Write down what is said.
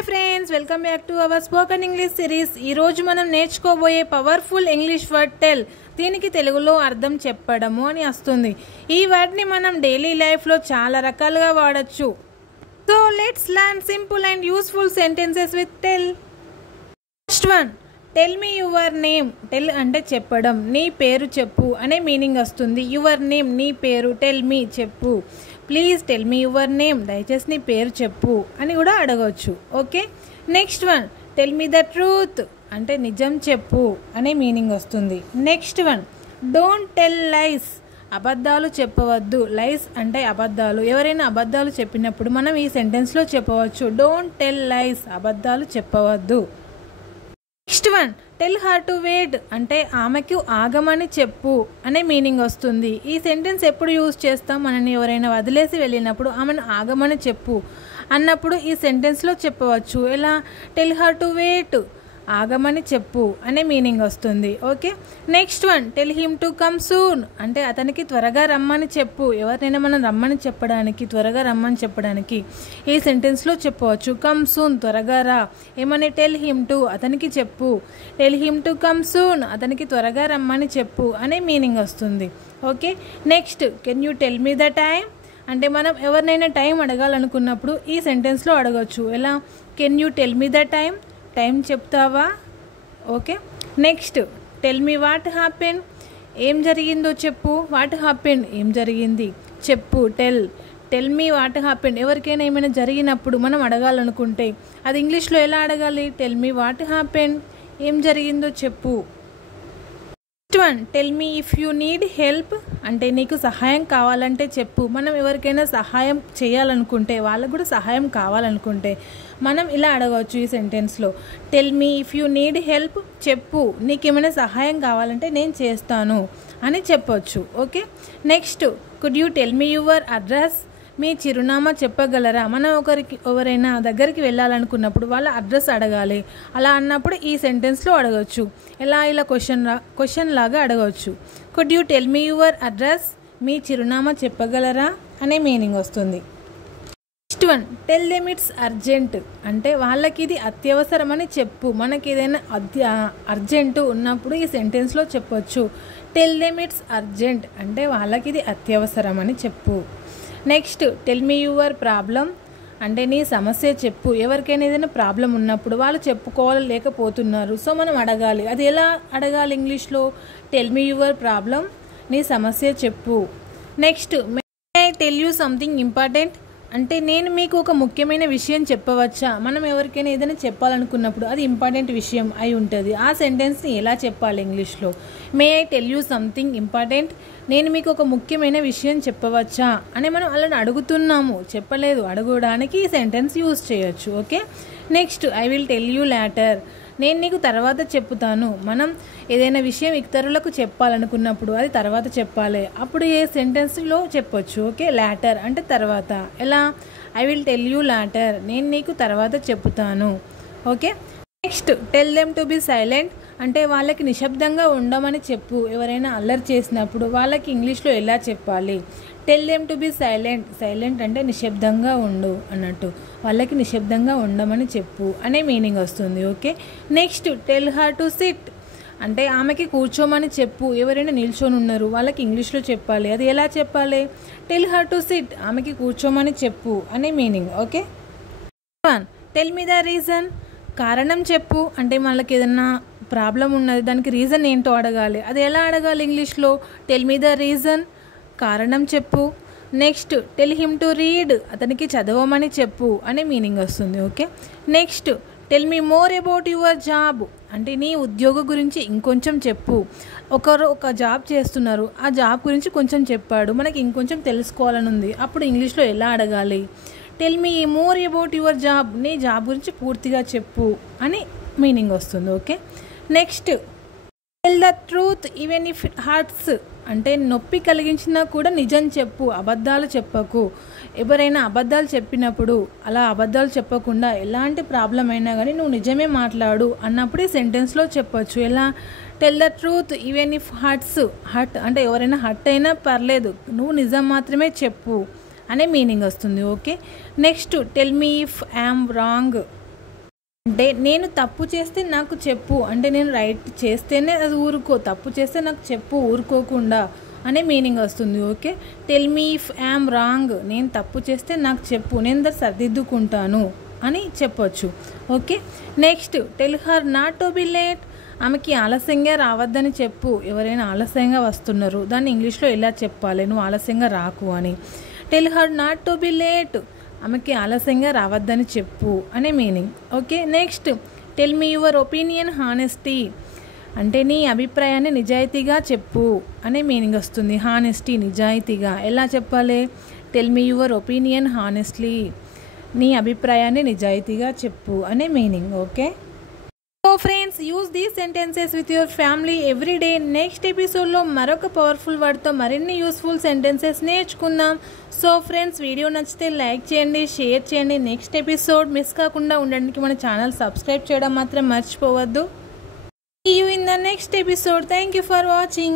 Hi friends, welcome back to our spoken English series. ఈరోజు మనం నేర్చుకోబోయే powerful English word tell. దీనికి తెలుగులో అర్థం చెప్పడము అని వస్తుంది. ఈ వర్డ్ని మనం డైలీ లైఫ్లో చాలా రకాలుగా వాడచ్చు. So let's learn simple and useful sentences with tell. First one, tell me your name. Tell అంటే చెప్పడం, నీ పేరు చెప్పు అనే మీనింగ్ వస్తుంది. యువర్ నేమ్ నీ పేరు, టెల్ మీ చెప్పు. Please tell me your name, దయచేసి నీ పేరు చెప్పు అని కూడా అడగవచ్చు. Okay, next one, tell me the truth అంటే నిజం చెప్పు అనే మీనింగ్ వస్తుంది. Next one, don't tell lies అబద్ధాలు చెప్పవద్దు. లైస్ అంటే అబద్ధాలు. ఎవరైనా అబద్ధాలు చెప్పినప్పుడు మనం ఈ సెంటెన్స్లో చెప్పవచ్చు, డోంట్ టెల్ లైస్ అబద్ధాలు చెప్పవద్దు. Next one, tell her to wait అంటే ఆమెకు ఆగమని చెప్పు అనే మీనింగ్ వస్తుంది. ఈ సెంటెన్స్ ఎప్పుడు యూజ్ చేస్తాం? మనని ఎవరైనా వదిలేసి వెళ్ళినప్పుడు ఆమెను ఆగమని చెప్పు అన్నప్పుడు ఈ సెంటెన్స్లో చెప్పవచ్చు. ఎలా? టెల్ హర్ టు వెయిట్, ఆగమని చెప్పు అనే మీనింగ్ వస్తుంది. Okay, next one, tell him to come soon అంటే అతనికి త్వరగా రమ్మని చెప్పు. ఎవరినైనా మనం రమ్మని చెప్పడానికి, త్వరగా రమ్మని చెప్పడానికి ఈ సెంటెన్స్లో చెప్పవచ్చు. కమ్ సూన్ త్వరగా రా. ఏమని? టెల్ హిమ్ టు అతనికి చెప్పు. Tell him to come soon అతనికి త్వరగా రమ్మని చెప్పు అనే మీనింగ్ వస్తుంది. Okay, next, can you tell me the time అంటే మనం ఎవరినైనా టైం అడగాలనుకున్నప్పుడు ఈ సెంటెన్స్లో అడగవచ్చు. ఎలా? Can you tell me the time, time చెప్తావా. Okay, next, tell me what happen ఏం జరిగిందో చెప్పు. వాట్ హ్యాపెన్ ఏం జరిగింది చెప్పు. టెల్ మీ వాట్ హ్యాపెన్ ఎవరికైనా ఏమైనా జరిగినప్పుడు మనం అడగాలనుకుంటే అది ఇంగ్లీష్లో ఎలా అడగాలి? టెల్ మీ వాట్ హ్యాపెన్ ఏం జరిగిందో చెప్పు. Next one, tell me if you need help అంటే నీకు సహాయం కావాలంటే చెప్పు. మనం ఎవరికైనా సహాయం చేయాలనుకుంటే, వాళ్ళకు కూడా సహాయం కావాలనుకుంటే మనం ఇలా అడగవచ్చు ఈ సెంటెన్స్లో, tell me if you need help చెప్పు. నీకేమైనా సహాయం కావాలంటే నేను చేస్తాను అని చెప్పొచ్చు. Okay, next, could you tell me your address మీ చిరునామా చెప్పగలరా. మనం ఎవరైనా దగ్గరికి వెళ్ళాలనుకున్నప్పుడు వాళ్ళ అడ్రస్ అడగాలి. అలా అన్నప్పుడు ఈ సెంటెన్స్లో అడగవచ్చు. ఎలా? ఇలా క్వశ్చన్ లాగా అడగవచ్చు. Could you tell me your address మీ చిరునామా చెప్పగలరా అనే మీనింగ్ వస్తుంది. Next one, tell them it's urgent అంటే వాళ్ళకి ఇది అత్యవసరమని చెప్పు. మనకి ఏదైనా అర్జెంటు ఉన్నప్పుడు ఈ సెంటెన్స్లో చెప్పొచ్చు. టెల్ దెమ్ ఇట్స్ అర్జెంట్ అంటే వాళ్ళకి ఇది అత్యవసరమని చెప్పు. Next, tell me your problem అంటే నీ సమస్య చెప్పు. ఎవరికైనా ఏదైనా ప్రాబ్లం ఉన్నప్పుడు వాళ్ళు చెప్పుకోలేకపోతున్నారు, సో మనం అడగాలి. అది ఎలా అడగాలి ఇంగ్లీష్లో? టెల్ మీ యువర్ ప్రాబ్లం నీ సమస్య చెప్పు. Next, may I tell you something important అంటే నేను మీకు ఒక ముఖ్యమైన విషయం చెప్పవచ్చా. మనం ఎవరికైనా ఏదైనా చెప్పాలనుకున్నప్పుడు అది ఇంపార్టెంట్ విషయం అయి ఉంటుంది. ఆ సెంటెన్స్ని ఎలా చెప్పాలి ఇంగ్లీష్లో? May I tell you something important నేను మీకు ఒక ముఖ్యమైన విషయం చెప్పవచ్చా అని మనం అలా అడుగుతున్నాము, చెప్పలేదు. అడగడానికి ఈ సెంటెన్స్ యూజ్ చేయొచ్చు. Okay, next, I will tell you later నేను నీకు తర్వాత చెప్తాను. మనం ఏదైనా విషయం ఇతరులకు చెప్పాలనుకున్నప్పుడు అది తర్వాత చెప్పాలి, అప్పుడు ఏ సెంటెన్స్లో చెప్పొచ్చు. ఓకే, లేటర్ అంటే తర్వాత. ఎలా? I will tell you later నేను నీకు తర్వాత చెప్తాను. Okay, next, tell them to be silent అంటే వాళ్ళకి నిశ్శబ్దంగా ఉండమని చెప్పు. ఎవరైనా అల్లరి చేసినప్పుడు వాళ్ళకి ఇంగ్లీష్లో ఎలా చెప్పాలి? Tell them to be silent. Silent అంటే నిశ్శబ్దంగా ఉండు అన్నట్టు, వాళ్ళకి నిశ్శబ్దంగా ఉండమని చెప్పు అనే మీనింగ్ వస్తుంది. Okay, next, tell her to SIT అంటే ఆమెకి కూర్చోమని చెప్పు. ఎవరైనా నిల్చొని ఉన్నారు వాళ్ళకి ఇంగ్లీష్లో చెప్పాలి, అది ఎలా చెప్పాలి? టెల్ హర్ టు సిట్ ఆమెకి కూర్చోమని చెప్పు అనే meaning. Okay, tell me the reason కారణం చెప్పు అంటే వాళ్ళకి ఏదన్నా ప్రాబ్లం ఉన్నది, దానికి రీజన్ ఏంటో అడగాలి. అది ఎలా అడగాలి ఇంగ్లీష్లో? టెల్ మీ ద రీజన్ కారణం చెప్పు. Next, tell him to read అతనికి చదవమని చెప్పు అనే మీనింగ్ వస్తుంది. Okay, next, tell me more about your job అంటే నీ ఉద్యోగం గురించి ఇంకొంచెం చెప్పు. ఒకరు ఒక జాబ్ చేస్తున్నారు, ఆ జాబ్ గురించి కొంచెం చెప్పాడు, మనకి ఇంకొంచెం తెలుసుకోవాలని ఉంది, అప్పుడు ఇంగ్లీష్లో ఎలా అడగాలి? Tell me more about your job నీ జాబ్ గురించి పూర్తిగా చెప్పు అని మీనింగ్ వస్తుంది. Okay, next, tell the truth even if it hurts అంటే నొప్పి కలిగించినా కూడా నిజం చెప్పు, అబద్ధాలు చెప్పకు. ఎవరైనా అబద్ధాలు చెప్పినప్పుడు అలా అబద్ధాలు చెప్పకుండా ఎలాంటి ప్రాబ్లం అయినా కానీ నువ్వు నిజమే మాట్లాడు అన్నప్పుడు ఈ సెంటెన్స్లో చెప్పొచ్చు. ఎలా? Tell the truth even if hurts hurt అంటే ఎవరైనా హర్ట్ అయినా పర్లేదు, నువ్వు నిజం మాత్రమే చెప్పు అనే మీనింగ్ వస్తుంది. Okay, next, tell me if I'm wrong అంటే నేను తప్పు చేస్తే నాకు చెప్పు, అంటే నేను రైట్ చేస్తేనే అది ఊరుకో, తప్పు చేస్తే నాకు చెప్పు ఊరుకోకుండా అనే మీనింగ్ వస్తుంది. Okay, tell me if I'm wrong, నేను తప్పు చేస్తే నాకు చెప్పు, నేను దాన్ని సర్దిద్దుకుంటాను అని చెప్పొచ్చు. Okay, next tell her not to be late, ఆమెకి ఆలస్యంగా రావద్దని చెప్పు. ఎవరైనా ఆలస్యంగా వస్తున్నారు, దాన్ని ఇంగ్లీష్లో ఎలా చెప్పాలి, నువ్వు ఆలస్యంగా రాకు అని. Tell her not to be late, ఆమెకి ఆలస్యంగా రావద్దని చెప్పు అనే meaning. Okay, next tell me your opinion honesty, అంటే నీ అభిప్రాయాన్ని నిజాయితీగా చెప్పు అనే మీనింగ్ వస్తుంది. హానెస్టీ, నిజాయితీగా. ఎలా చెప్పాలి? Tell me your opinion honestly, నీ అభిప్రాయాన్ని నిజాయితీగా చెప్పు అనే meaning. Okay, so friends, use these sentences with your family every day. Next ఎపిసోడ్లో మరొక పవర్ఫుల్ వర్డ్తో మరిన్ని యూస్ఫుల్ సెంటెన్సెస్ నేర్చుకుందాం. సో ఫ్రెండ్స్, వీడియో నచ్చితే లైక్ చేయండి, షేర్ చేయండి. నెక్స్ట్ ఎపిసోడ్ మిస్ కాకుండా ఉండడానికి మన ఛానల్ సబ్స్క్రైబ్ చేయడం మాత్రం మర్చిపోవద్దు. See you in the next episode. Thank you for watching.